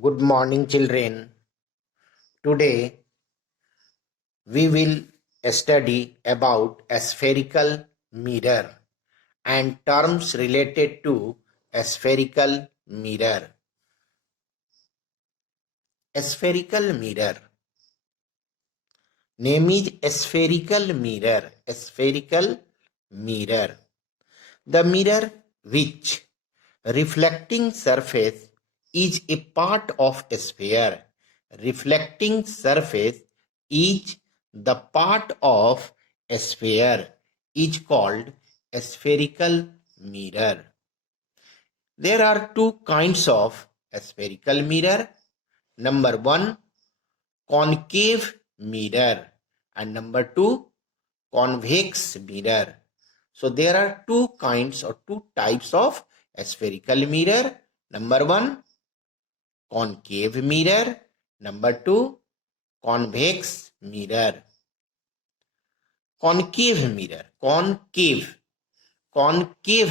Good morning, children. Today we will study about a spherical mirror and terms related to a spherical mirror. A spherical mirror. Name is a spherical mirror. A spherical mirror. The mirror which reflecting surface is a part of a sphere. Reflecting surface is the part of a sphere is called a spherical mirror. There are two kinds of a spherical mirror. Number one, concave mirror, and number two, convex mirror. So there are two kinds or two types of a spherical mirror. Number one, concave mirror. Number two, convex mirror. Concave mirror. Concave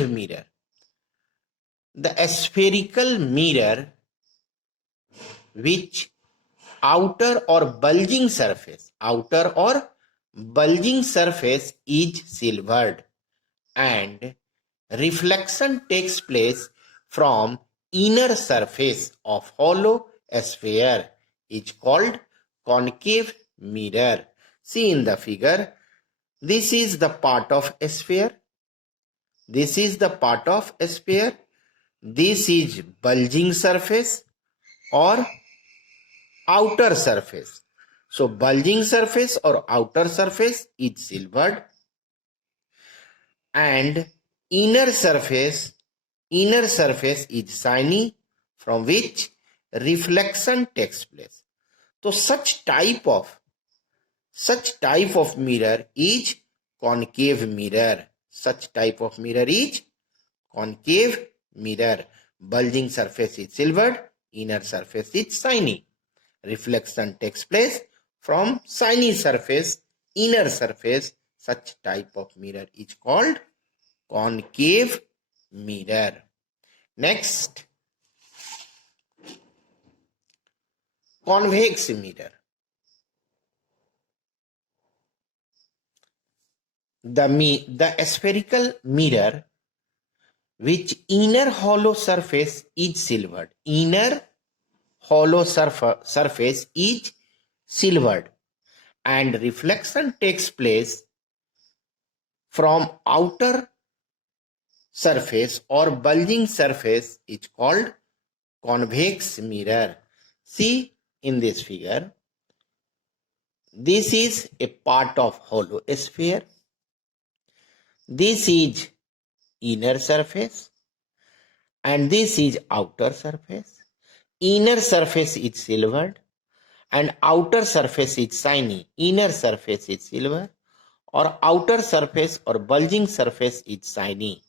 mirror. The spherical mirror which outer or bulging surface is silvered and reflection takes place from inner surface of hollow sphere is called concave mirror. See in the figure, this is the part of a sphere. This is the part of a sphere. This is bulging surface or outer surface. So bulging surface or outer surface is silvered and inner surface is shiny from which reflection takes place. So such type of mirror is concave mirror. Such type of mirror is concave mirror. Bulging surface is silvered, inner surface is shiny. Reflection takes place from shiny surface, inner surface. Such type of mirror is called concave mirror. Next, convex mirror. The spherical mirror which inner hollow surface is silvered. Inner hollow surface is silvered and reflection takes place from outer surface or bulging surface is called convex mirror. See in this figure, this is a part of hollow sphere. This is inner surface and this is outer surface. Inner surface is silvered and outer surface is shiny. Inner surface is silver or outer surface or bulging surface is shiny.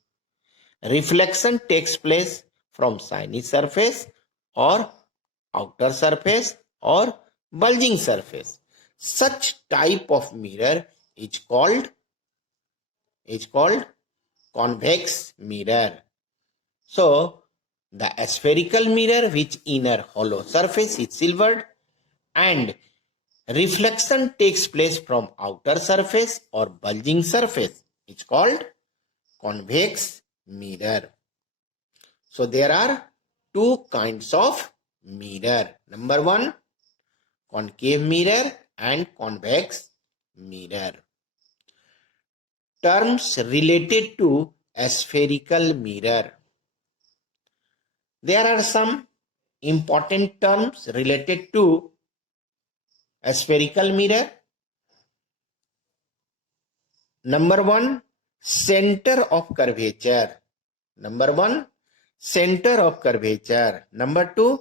Reflection takes place from shiny surface or outer surface or bulging surface. Such type of mirror is called convex mirror. So the spherical mirror which inner hollow surface is silvered and reflection takes place from outer surface or bulging surface is called convex mirror. So there are two kinds of mirror. Number one, concave mirror and convex mirror. Terms related to a spherical mirror. There are some important terms related to a spherical mirror. Number one, center of curvature. Number one, center of curvature. Number two,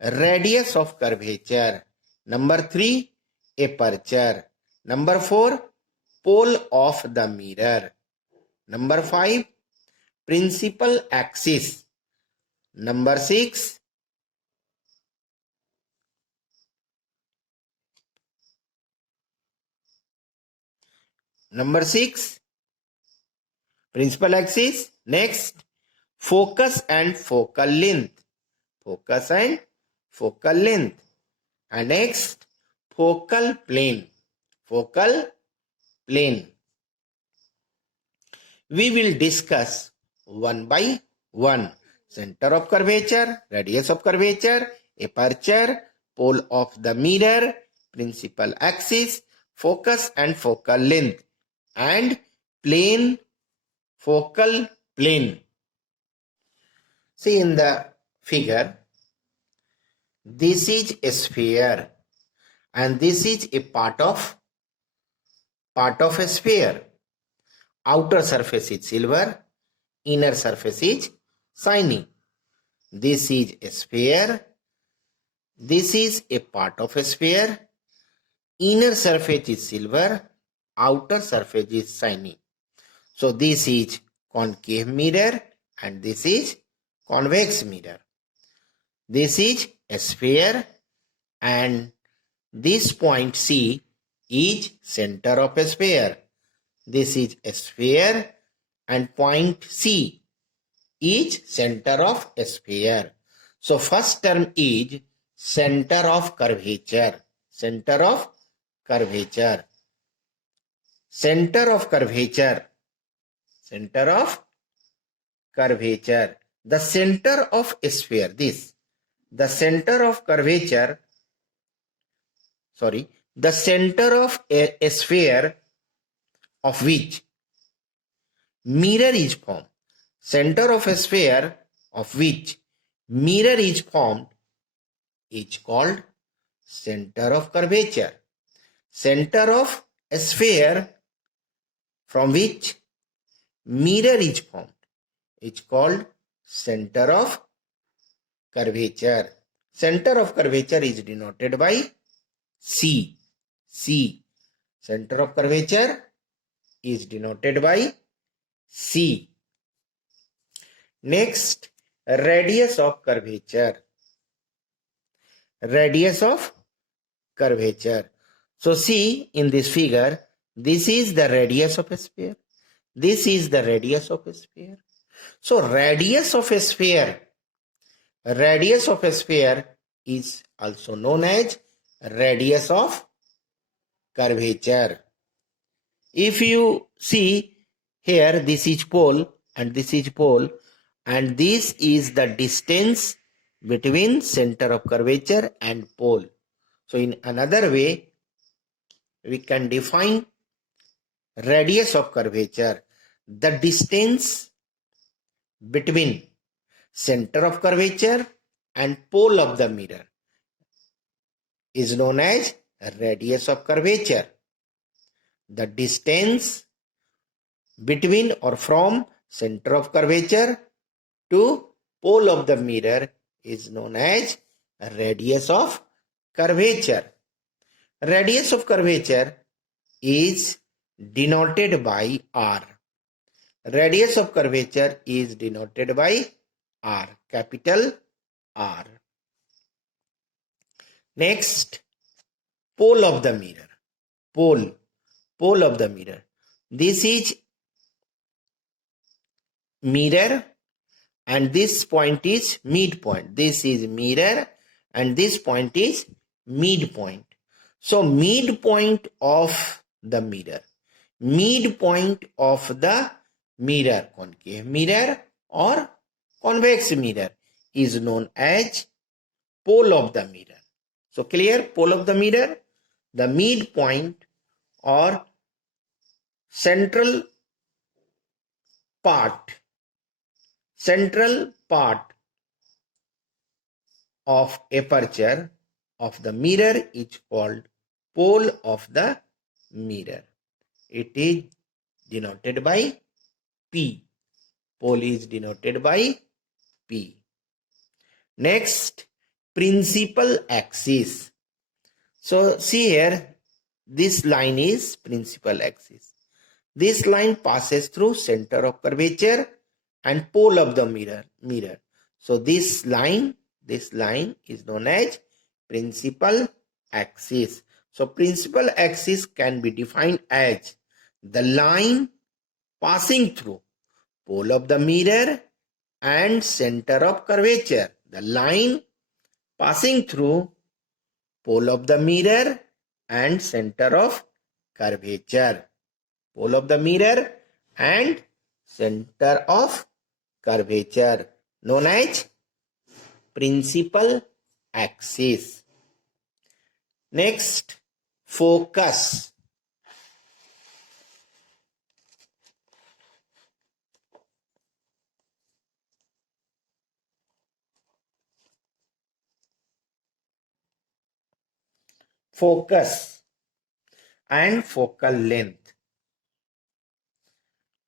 radius of curvature. Number three, aperture. Number four, pole of the mirror. Number five, principal axis. Number six, principal axis. Next, focus and focal length. Focus and focal length. And next, focal plane. Focal plane. We will discuss one by one. Center of curvature, radius of curvature, aperture, pole of the mirror, principal axis, focus and focal length, and plane, focal plane. See in the figure, this is a sphere and this is a part of a sphere. Outer surface is silver, inner surface is shiny. This is a sphere. This is a part of a sphere. Inner surface is silver, outer surface is shiny. So this is concave mirror and this is convex mirror. This is a sphere and this point C is center of a sphere. This is a sphere and point C is center of a sphere. So first term is center of curvature. Center of curvature. Center of curvature. Center of curvature. The center of a sphere. This. The center of curvature. Sorry. The center of a sphere of which mirror is formed. Center of a sphere of which mirror is formed is called center of curvature. Center of a sphere from which mirror is formed is called center of curvature. Center of curvature is denoted by C. C. Center of curvature is denoted by C. Next, radius of curvature. Radius of curvature. So see in this figure, this is the radius of a sphere. This is the radius of a sphere. So radius of a sphere is also known as radius of curvature. If you see here, this is pole and this is pole, and this is the distance between center of curvature and pole. So in another way, we can define radius of curvature. The distance between center of curvature and pole of the mirror is known as radius of curvature. The distance between or from center of curvature to pole of the mirror is known as radius of curvature. Radius of curvature is denoted by R. Radius of curvature is denoted by R, capital R. Next, pole of the mirror. Pole of the mirror. This is mirror and this point is midpoint. This is mirror and this point is midpoint. So midpoint of the mirror. Midpoint of the mirror, concave mirror or convex mirror, is known as pole of the mirror. So clear? Pole of the mirror, the midpoint or central part of aperture of the mirror is called pole of the mirror. It is denoted by P. Pole is denoted by P. Next, principal axis. So see here, this line is principal axis. This line passes through center of curvature and pole of the mirror. So this line is known as principal axis. So principal axis can be defined as the line passing through pole of the mirror and center of curvature. The line passing through pole of the mirror and center of curvature. Pole of the mirror and center of curvature, known as principal axis. Next, focus. Focus and focal length.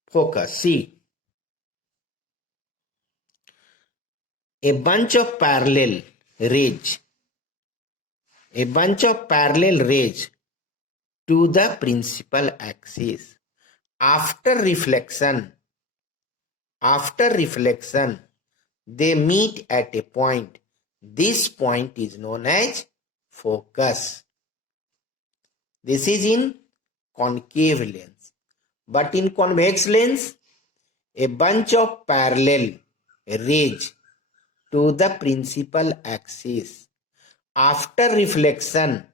Focus. See, a bunch of parallel rays. A bunch of parallel rays to the principal axis. After reflection, they meet at a point. This point is known as focus. This is in concave lens. But in convex lens, a bunch of parallel rays to the principal axis. After reflection,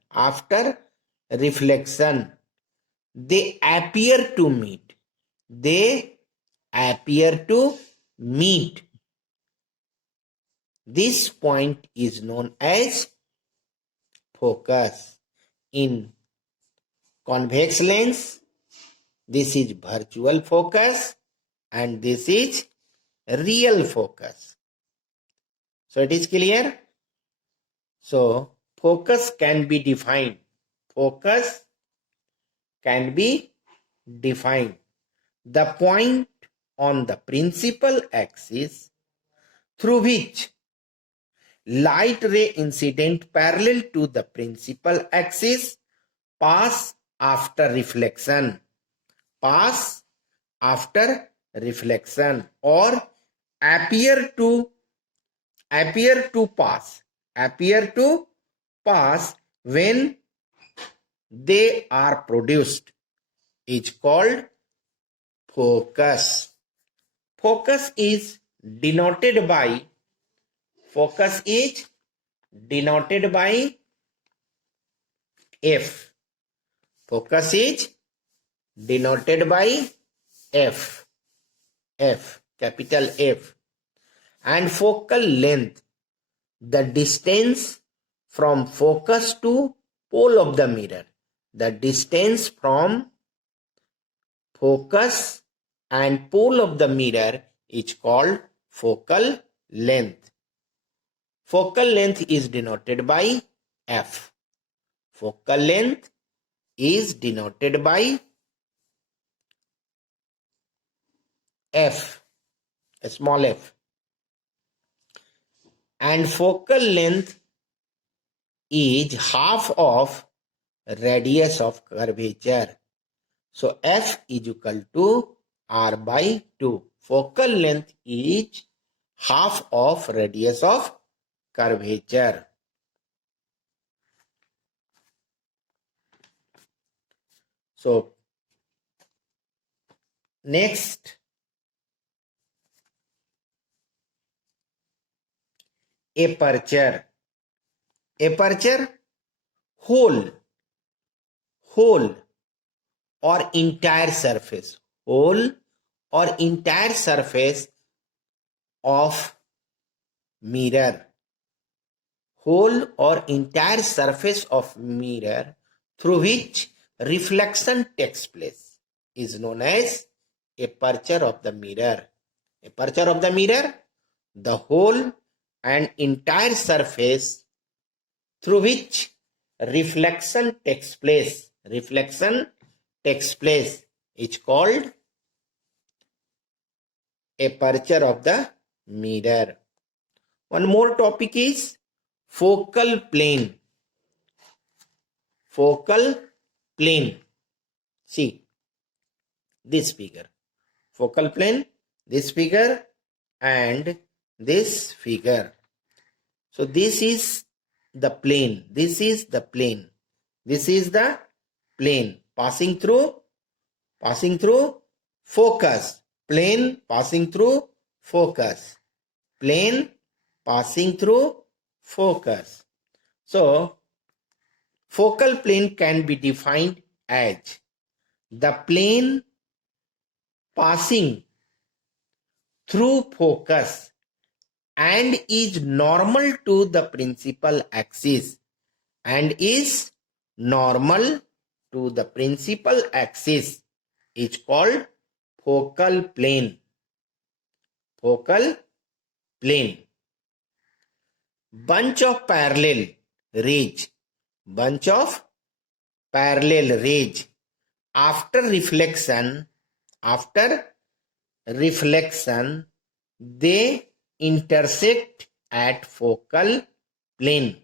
they appear to meet. This point is known as focus. In convex lens, this is virtual focus and this is real focus. So it is clear? So focus can be defined. The point on the principal axis through which light ray incident parallel to the principal axis pass after reflection or appear to pass when they are produced is called focus. Focus is denoted by F. Focus is denoted by F, capital F. And focal length, the distance from focus to pole of the mirror. The distance from focus and pole of the mirror is called focal length. Focal length is denoted by F. Focal length is denoted by F, a small f. And focal length is half of radius of curvature. So F is equal to R by 2. Focal length is half of radius of curvature. So next, aperture. Aperture, hole or entire surface. Hole or entire surface of mirror. Hole or entire surface of mirror through which reflection takes place is known as aperture of the mirror. Aperture of the mirror, the whole and entire surface through which reflection takes place is called aperture of the mirror. One more topic is focal plane. Focal plane. See this figure. Focal plane, this figure and this figure. So this is the plane. This is the plane. This is the plane passing through focus. Plane passing through focus. Plane passing through focus. So, focal plane can be defined as the plane passing through focus and is normal to the principal axis and is normal to the principal axis is called focal plane. Focal plane. Bunch of parallel rays. Bunch of parallel rays. After reflection, they intersect at focal plane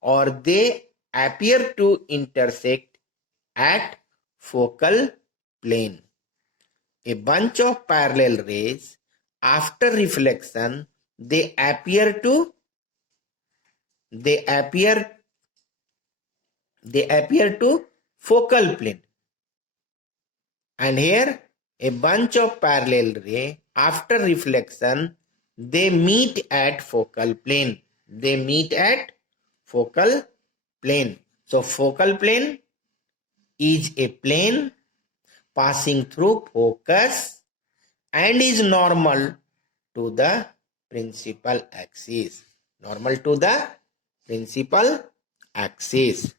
or they appear to intersect at focal plane. A bunch of parallel rays, after reflection, they appear to focal plane. And here a bunch of parallel ray, after reflection, they meet at focal plane. They meet at focal plane. So focal plane is a plane passing through focus and is normal to the principal axis. Normal to the principal axis.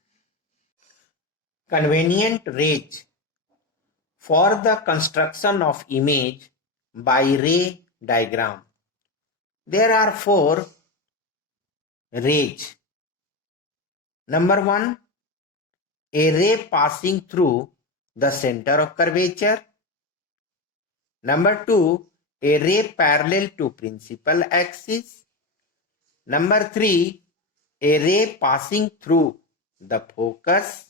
Convenient rays for the construction of image by ray diagram. There are 4 rays. Number 1, a ray passing through the center of curvature. Number 2, a ray parallel to principal axis. Number 3, a ray passing through the focus.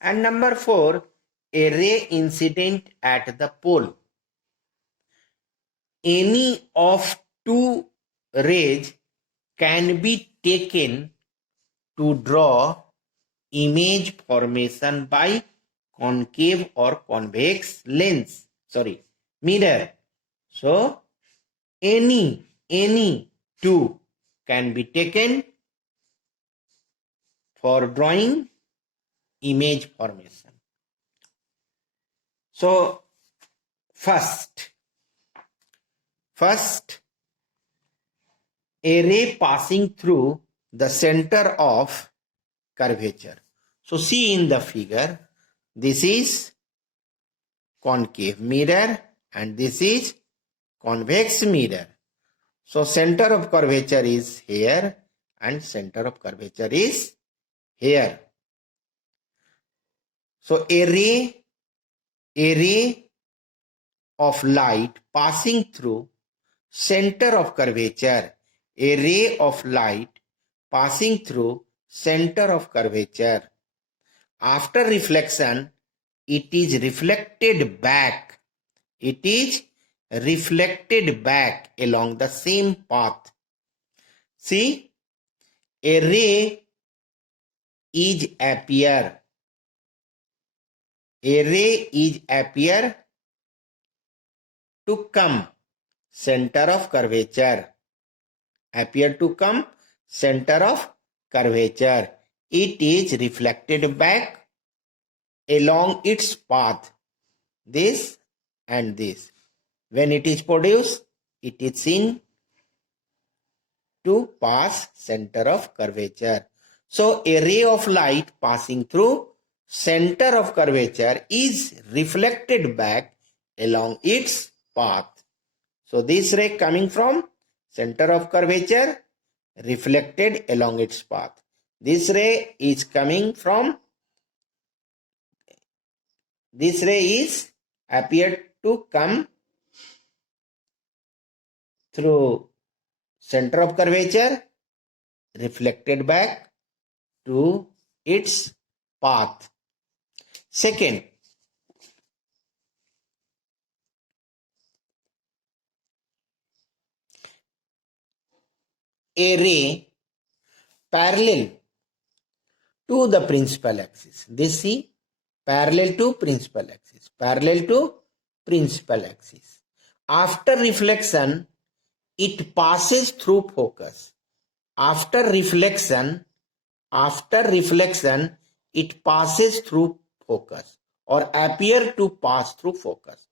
And number 4, a ray incident at the pole. Any of 2 rays can be taken to draw image formation by concave or convex lens. Mirror. So any 2 can be taken for drawing image formation. So first, a ray passing through the center of curvature. So see in the figure, this is concave mirror and this is convex mirror. So center of curvature is here and center of curvature is here. So a ray of light passing through center of curvature. A ray of light passing through center of curvature. After reflection, it is reflected back. It is reflected back along the same path. See, a ray is appear. A ray is appear to come center of curvature. Appear to come center of curvature. It is reflected back along its path. This and this. When it is produced, it is seen to pass center of curvature. So a ray of light passing through center of curvature is reflected back along its path. So this ray coming from center of curvature reflected along its path. This ray is coming from, this ray is appeared to come through center of curvature, reflected back to its path. Second, a ray parallel to the principal axis. This see, parallel to principal axis. Parallel to principal axis. After reflection, it passes through focus. After reflection, it passes through focus or appear to pass through focus.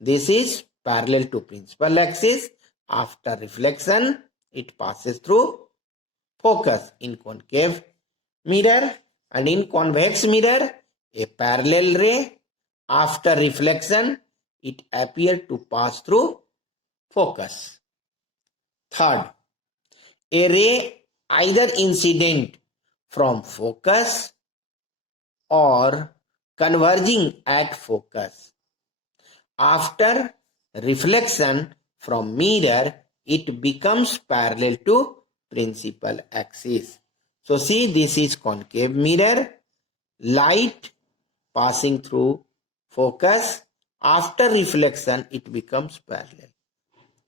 This is parallel to principal axis. After reflection, it passes through focus in concave mirror, and in convex mirror, a parallel ray. After reflection, it appear to pass through focus. Third, a ray either incident from focus or converging at focus. After reflection from mirror, it becomes parallel to principal axis. So see, this is concave mirror, light passing through focus. After reflection, it becomes parallel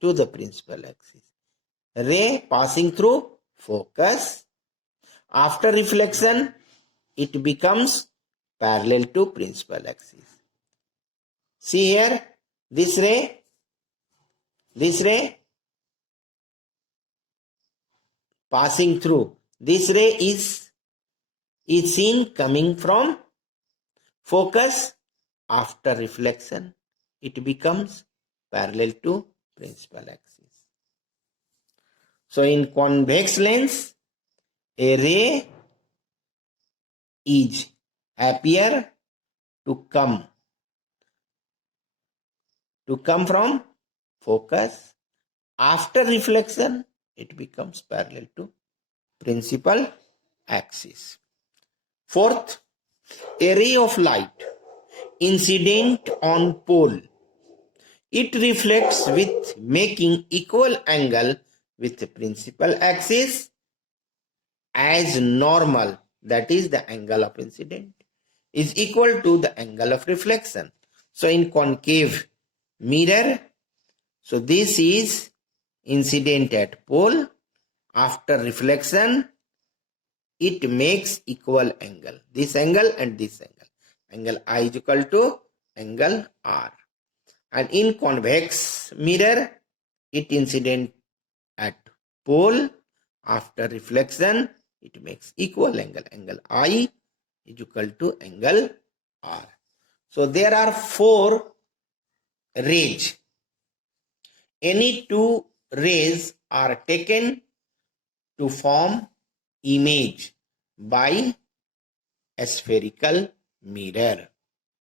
to the principal axis. Ray passing through focus. After reflection, it becomes parallel to principal axis. See here, this ray passing through. This ray is seen coming from focus. After reflection, it becomes parallel to principal axis. So in convex lens, a ray is appear to come from focus. After reflection, it becomes parallel to principal axis. Fourth, a ray of light incident on pole. It reflects with making equal angle with the principal axis as normal, that is the angle of incident, is equal to the angle of reflection. So in concave mirror, so this is incident at pole. After reflection, it makes equal angle. This angle and this angle. Angle I is equal to angle R. And in convex mirror, it incident at pole. After reflection, it makes equal angle. Angle I is equal to angle R. So there are 4 rays. Any 2 rays are taken to form image by a spherical mirror.